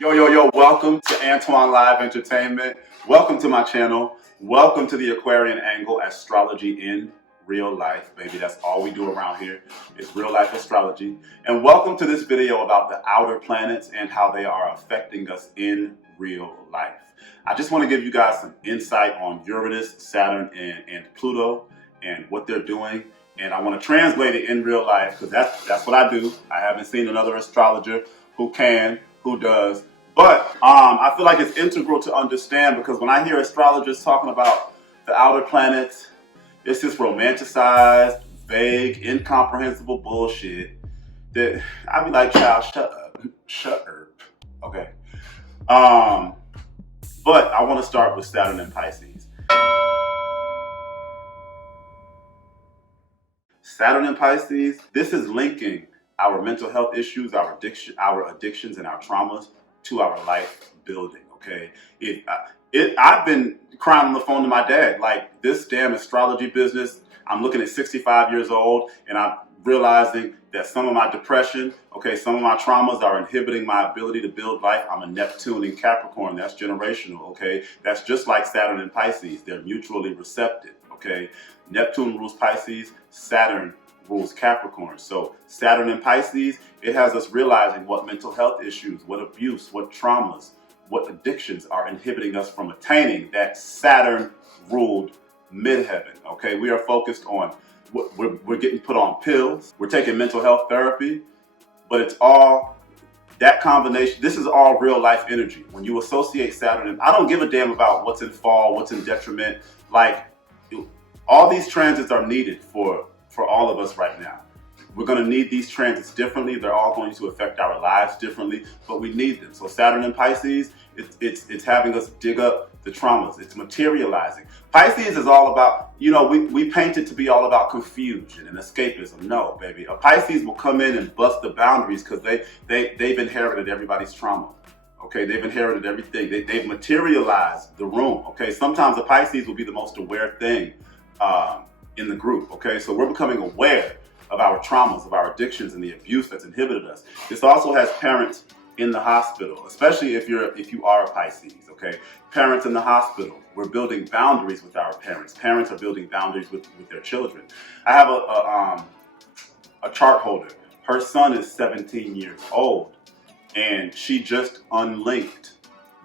Yo, welcome to Antoine Live Entertainment. Welcome to my channel. Welcome to the Aquarian Angle, astrology in real life. Baby, that's all we do around here is real life astrology. And welcome to this video about the outer planets and how they are affecting us in real life. I just want to give you guys some insight on Uranus, Saturn, and Pluto and what they're doing. And I want to translate it in real life because that's what I do. I haven't seen another astrologer who does. But I feel like it's integral to understand because when I hear astrologers talking about the outer planets, it's this romanticized, vague, incomprehensible bullshit that I be like, child, shut up, okay? But I want to start with Saturn and Pisces. Saturn and Pisces, this is linking our mental health issues, our addictions, and our traumas to our life building. Okay, I've been crying on the phone to my dad, like this damn astrology business. I'm looking at 65 years old, and I'm realizing that some of my depression, some of my traumas are inhibiting my ability to build life. I'm a Neptune in Capricorn. That's generational. Okay, that's just like Saturn and Pisces. They're mutually receptive. Okay, Neptune rules Pisces, Saturn rules Capricorn. So Saturn and Pisces, it has us realizing what mental health issues, what abuse, what traumas, what addictions are inhibiting us from attaining that Saturn ruled midheaven. Okay, we are focused on we're getting put on pills, we're taking mental health therapy, but it's all that combination. This is all real life energy. When you associate Saturn, and I don't give a damn about what's in fall, what's in detriment. Like all these transits are needed for all of us right now. We're going to need these transits differently. They're all going to affect our lives differently, but we need them. So Saturn and Pisces, it's having us dig up the traumas. It's materializing. Pisces is all about, we paint it to be all about confusion and escapism. No, baby. A Pisces will come in and bust the boundaries because they've inherited everybody's trauma. Okay, they've inherited everything. They've materialized the room. Okay, sometimes a Pisces will be the most aware thing in the group. Okay, so we're becoming aware of our traumas, of our addictions, and the abuse that's inhibited us. This also has parents in the hospital, especially if you are a Pisces. Okay, parents in the hospital. We're building boundaries with our parents. Parents are building boundaries with their children. I have a chart holder. Her son is 17 years old, and she just unlinked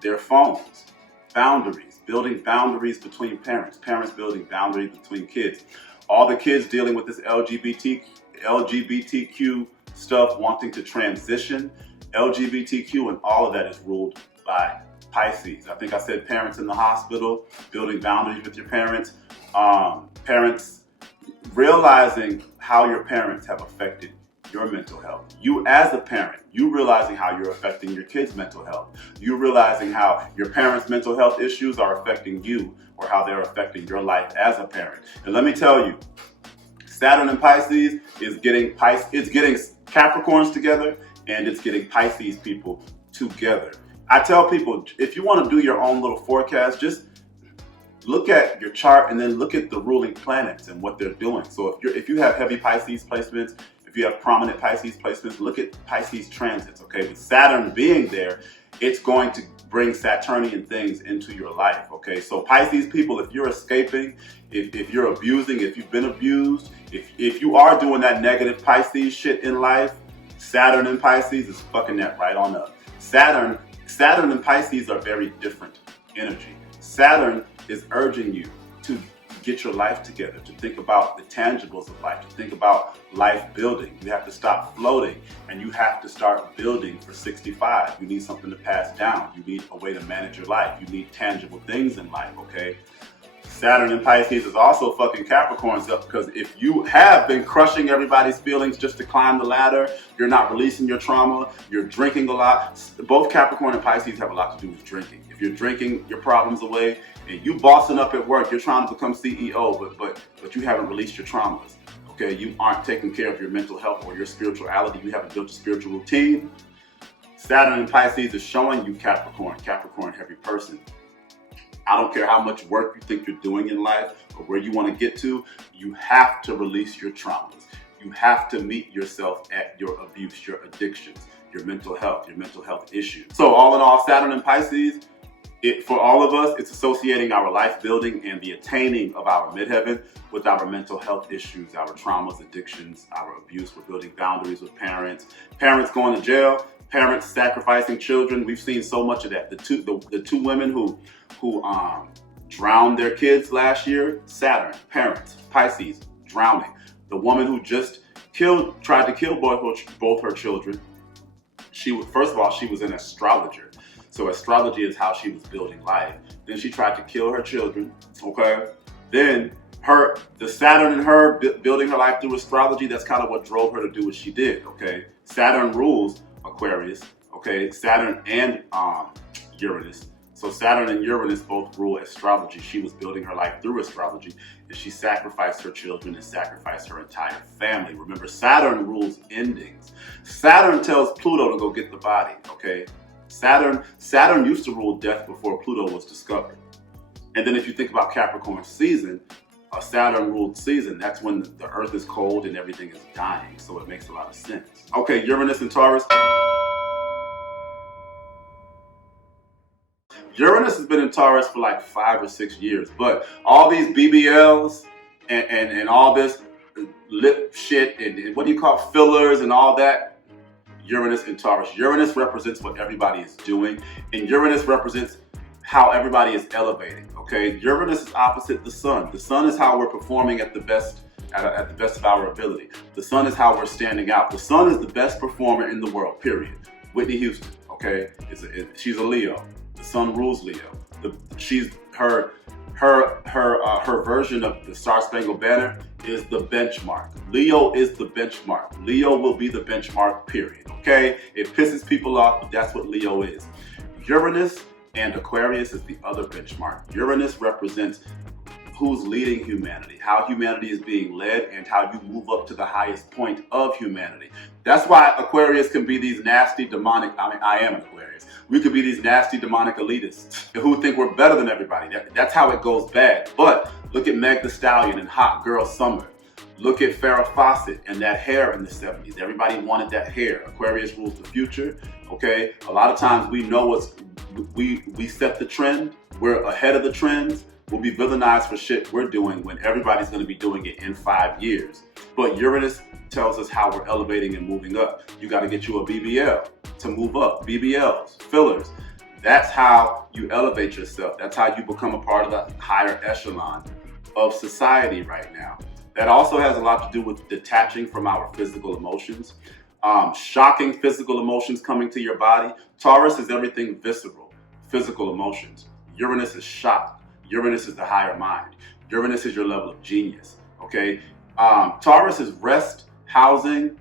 their phones. Boundaries, building boundaries between parents. Parents building boundaries between kids. All the kids dealing with this LGBTQ stuff, wanting to transition, LGBTQ, and all of that is ruled by Pisces. I think I said parents in the hospital, building boundaries with your parents. Parents realizing how your parents have affected your mental health. You as a parent, you realizing how you're affecting your kids' mental health. You realizing how your parents' mental health issues are affecting you or how they're affecting your life as a parent. And let me tell you, Saturn and Pisces is getting Capricorns together, and it's getting Pisces people together. I tell people, if you want to do your own little forecast, just look at your chart and then look at the ruling planets and what they're doing. So if you have heavy Pisces placements, if you have prominent Pisces placements, look at Pisces transits. Okay, with Saturn being there, it's going to bring Saturnian things into your life. Okay, so Pisces people, if you're escaping, if you're abusing, if you've been abused, if you are doing that negative Pisces shit in life, Saturn and Pisces is fucking that right on up. Saturn and Pisces are very different energy. Saturn is urging you to get your life together, to think about the tangibles of life, to think about life building. You have to stop floating and you have to start building for 65. You need something to pass down. You need a way to manage your life. You need tangible things in life, okay? Saturn and Pisces is also fucking Capricorns up because if you have been crushing everybody's feelings just to climb the ladder, you're not releasing your trauma, you're drinking a lot. Both Capricorn and Pisces have a lot to do with drinking. If you're drinking your problems away and you bossing up at work, you're trying to become CEO, but you haven't released your traumas. Okay, you aren't taking care of your mental health or your spirituality. You haven't built a spiritual routine. Saturn and Pisces is showing you Capricorn heavy person. I don't care how much work you think you're doing in life or where you want to get to, you have to release your traumas. You have to meet yourself at your abuse, your addictions, your mental health issues. So all in all, Saturn in Pisces, for all of us, it's associating our life building and the attaining of our midheaven with our mental health issues, our traumas, addictions, our abuse. We're building boundaries with parents going to jail, parents sacrificing children. We've seen so much of that. The two women who drowned their kids last year, Saturn, parents, Pisces, drowning. The woman who just tried to kill both her children. First of all, she was an astrologer. So astrology is how she was building life. Then she tried to kill her children, okay? Then the Saturn in her building her life through astrology, that's kind of what drove her to do what she did, okay? Saturn rules Aquarius, okay? Saturn and Uranus. So Saturn and Uranus both rule astrology. She was building her life through astrology, and she sacrificed her children and sacrificed her entire family. Remember, Saturn rules endings. Saturn tells Pluto to go get the body, okay? Saturn used to rule death before Pluto was discovered. And then if you think about Capricorn season, a Saturn ruled season, that's when the earth is cold and everything is dying. So it makes a lot of sense. Okay, Uranus and Taurus. Uranus has been in Taurus for like 5 or 6 years, but all these BBLs and all this lip shit and what do you call fillers and all that, Uranus and Taurus. Uranus represents what everybody is doing, and Uranus represents how everybody is elevating, okay? Uranus is opposite the sun. The sun is how we're performing at the best of our ability. The sun is how we're standing out. The sun is the best performer in the world, period. Whitney Houston, okay? She's a Leo. The sun rules Leo. Her version of the Star Spangled Banner is the benchmark. Leo is the benchmark. Leo will be the benchmark, period, okay? It pisses people off, but that's what Leo is. Uranus and Aquarius is the other benchmark. Uranus represents who's leading humanity, how humanity is being led, and how you move up to the highest point of humanity. That's why Aquarius can be these nasty, demonic, I am an Aquarius. We could be these nasty, demonic elitists who think we're better than everybody. That's how it goes bad. But look at Meg Thee Stallion and Hot Girl Summer. Look at Farrah Fawcett and that hair in the 70s. Everybody wanted that hair. Aquarius rules the future, okay? A lot of times we know we set the trend. We're ahead of the trends. We'll be villainized for shit we're doing when everybody's going to be doing it in 5 years. But Uranus tells us how we're elevating and moving up. You got to get you a BBL to move up. BBLs, fillers. That's how you elevate yourself. That's how you become a part of the higher echelon of society right now. That also has a lot to do with detaching from our physical emotions. Shocking physical emotions coming to your body. Taurus is everything visceral, physical emotions. Uranus is shock. Uranus is the higher mind. Uranus is your level of genius, okay? Taurus is rest, housing.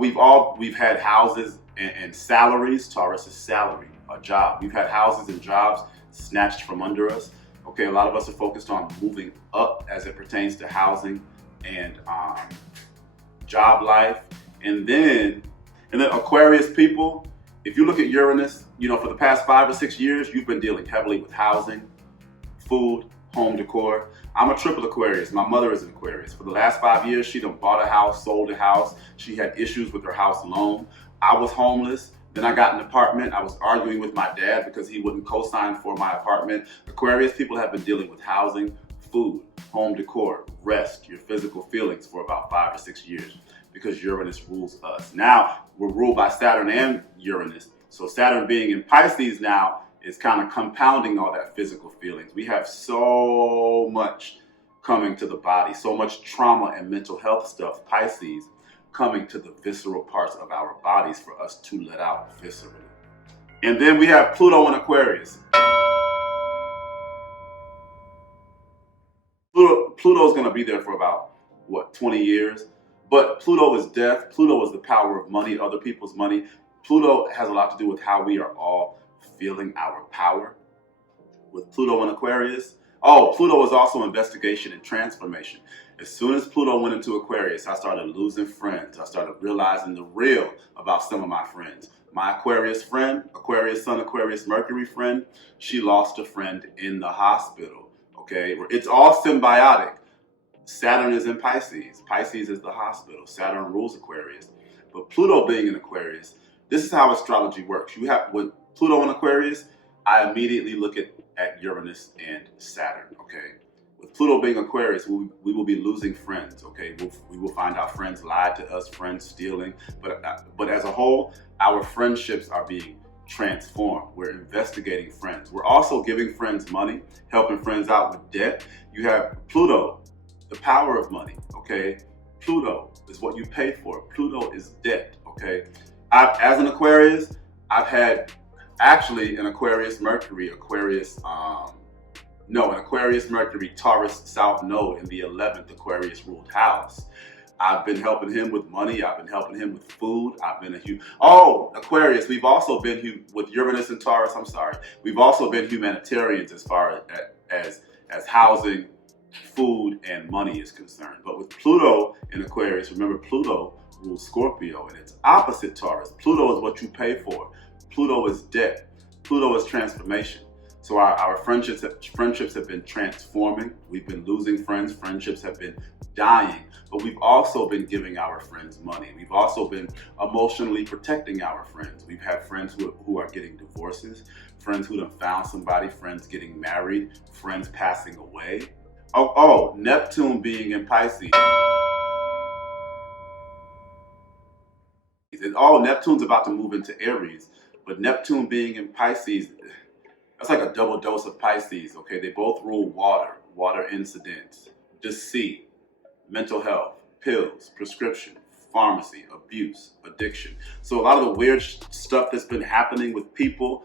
We've had houses and salaries. Taurus is salary, a job. We've had houses and jobs snatched from under us. Okay, a lot of us are focused on moving up as it pertains to housing and job life. And then Aquarius people, if you look at Uranus, for the past 5 or 6 years, you've been dealing heavily with housing, food, home decor. I'm a triple Aquarius. My mother is an Aquarius. For the last 5 years, she done bought a house, sold a house. She had issues with her house loan. I was homeless. Then I got an apartment. I was arguing with my dad because he wouldn't co-sign for my apartment. Aquarius people have been dealing with housing, food, home decor, rest, your physical feelings for about 5 or 6 years because Uranus rules us. Now, we're ruled by Saturn and Uranus. So Saturn being in Pisces now is kind of compounding all that physical feelings. We have so much coming to the body, so much trauma and mental health stuff, Pisces, coming to the visceral parts of our bodies for us to let out viscerally. And then we have Pluto in Aquarius. Pluto's gonna be there for about, 20 years? But Pluto is death. Pluto is the power of money, other people's money. Pluto has a lot to do with how we are all feeling our power. With Pluto in Aquarius, Pluto is also investigation and transformation. As soon as Pluto went into Aquarius, I started losing friends. I started realizing the real about some of my friends. My Aquarius friend, Aquarius Sun, Aquarius Mercury friend, she lost a friend in the hospital, okay? It's all symbiotic. Saturn is in Pisces. Pisces is the hospital. Saturn rules Aquarius. But Pluto being in Aquarius, this is how astrology works. You have, with Pluto in Aquarius, I immediately look at Uranus and Saturn, okay? With Pluto being Aquarius, we will be losing friends, okay? We will find our friends lied to us, friends stealing. But as a whole, our friendships are being transformed. We're investigating friends. We're also giving friends money, helping friends out with debt. You have Pluto, the power of money, okay? Pluto is what you pay for. Pluto is debt, okay? As an Aquarius, I've had actually an Aquarius Mercury, an Aquarius Mercury Taurus South Node in the 11th Aquarius ruled house. I've been helping him with money. I've been helping him with food. I've been Aquarius, we've also been with Uranus and Taurus, we've also been humanitarians as far as housing, food, and money is concerned. But with Pluto in Aquarius, remember Pluto rules Scorpio and it's opposite Taurus. Pluto is what you pay for. Pluto is debt. Pluto is transformation. So our friendships have been transforming. We've been losing friends. Friendships have been dying. But we've also been giving our friends money. We've also been emotionally protecting our friends. We've had friends who are getting divorces, friends who have found somebody, friends getting married, friends passing away. Neptune being in Pisces. Neptune's about to move into Aries, but Neptune being in Pisces, that's like a double dose of Pisces, okay? They both rule water incidents, deceit, mental health, pills, prescription, pharmacy, abuse, addiction. So a lot of the weird stuff that's been happening with people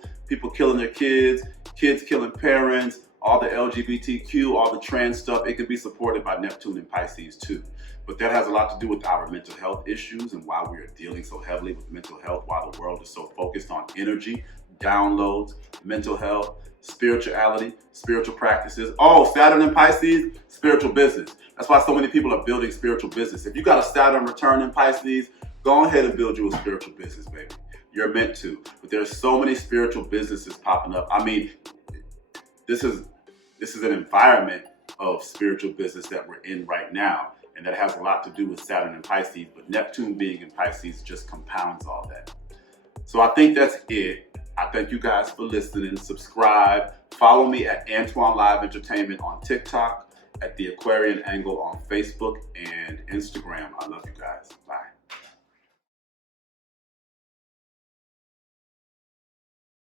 killing their kids killing parents, all the LGBTQ, all the trans stuff, it could be supported by Neptune and Pisces too. But that has a lot to do with our mental health issues and why we are dealing so heavily with mental health, why the world is so focused on energy, downloads, mental health, spirituality, spiritual practices. Saturn and Pisces, spiritual business. That's why so many people are building spiritual business. If you got a Saturn return in Pisces, go ahead and build you a spiritual business, baby. You're meant to. But there's so many spiritual businesses popping up. I mean, this is an environment of spiritual business that we're in right now. And that has a lot to do with Saturn and Pisces, but Neptune being in Pisces just compounds all that. So I think that's it. I thank you guys for listening. Subscribe. Follow me at Antoine Live Entertainment on TikTok, at The Aquarian Angle on Facebook and Instagram. I love you guys. Bye.